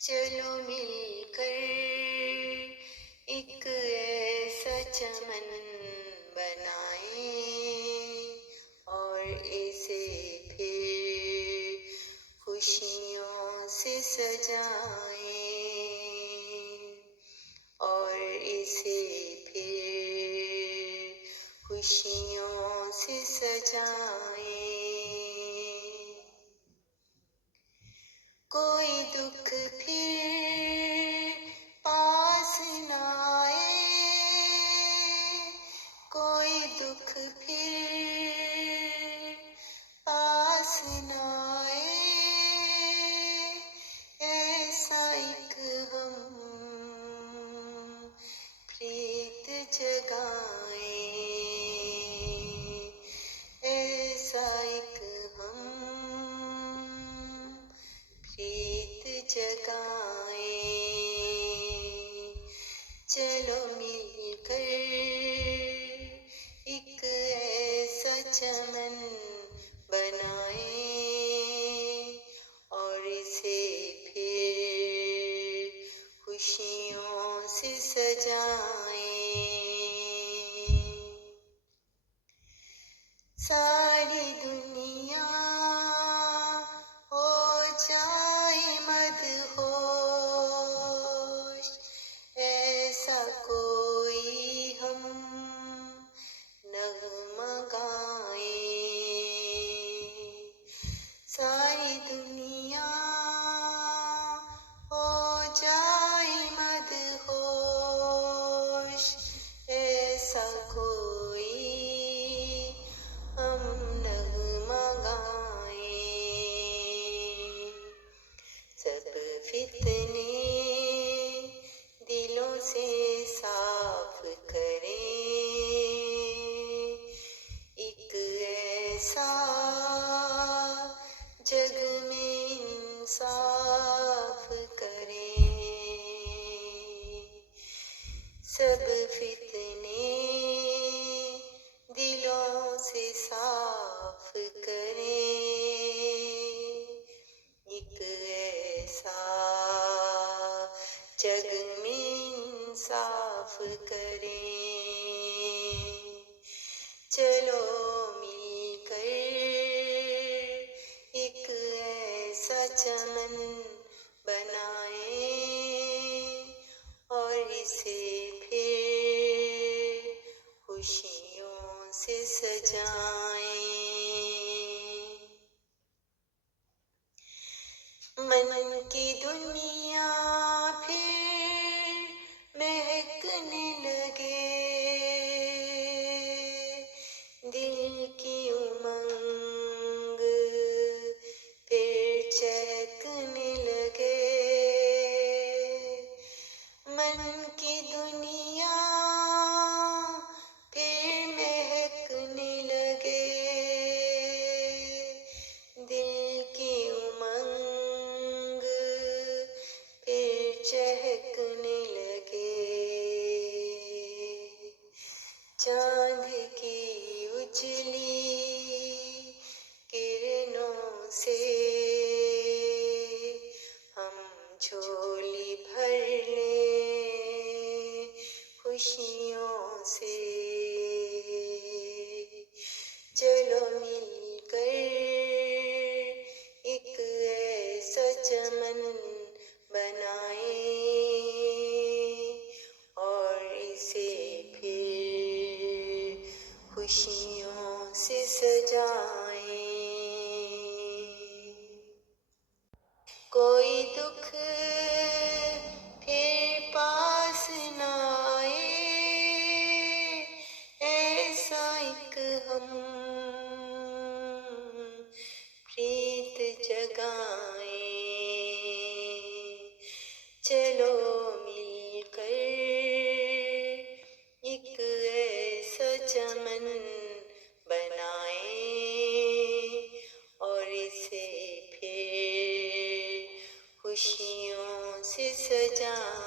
چلو مل کر ایک ایسا چمن بنائیں اور اسے پھر خوشیوں سے سجائیں، اور اسے پھر خوشیوں سے سجائیں۔ کوئی دکھ پھر پاس نہ آئے، کوئی دکھ پھر پاس نہ آئے، ایسا ایک ہم پریت جگائیں، ایسا ایک ہم پریت جگائیں۔ چلو مل کر ایک ایسا چمن بنائیں اور اسے پھر خوشیوں سے سجائیں۔ ساری دنیا ہو جائے مدہوش، ایسا کوئی ہم نغمہ گائیں، ساری دنیا ہو جائے مدہوش، ایسا کوئی ہم نغمہ گائیں۔ سب فتنے دلوں سے صاف کریں، ایک ایسا جگ میں انصاف کریں۔ سب فتنے دلوں سے صاف کریں، ایک ایسا جگ میں انصاف کریں۔ چلو مل کر ایک ایسا چمن بنائیں اور اسے پھر خوشیوں سے سجائیں۔ من کی دنیا پھر مہکنے لگے، دل کی امنگ پھر چہکنے لگے، من کی دنیا پھر مہکنے لگے، دل کی امنگ پھر چہکنے لگے، چاند کی اجلی کرنوں سے ہم جھولی بھر لیں خوشیوں سے۔ چلو مل کر ایک ایسا چمن بنائیں اور اسے پھر خوشیوں سے سجائیں۔ کوئی دکھ پھر پاس نہ آئے، ایسا ایک ہم پریت جگائیں۔ چلو مل کر ایک ایسا چمن بنائیں اور اسے پھر خوشیوں سے سجائیں۔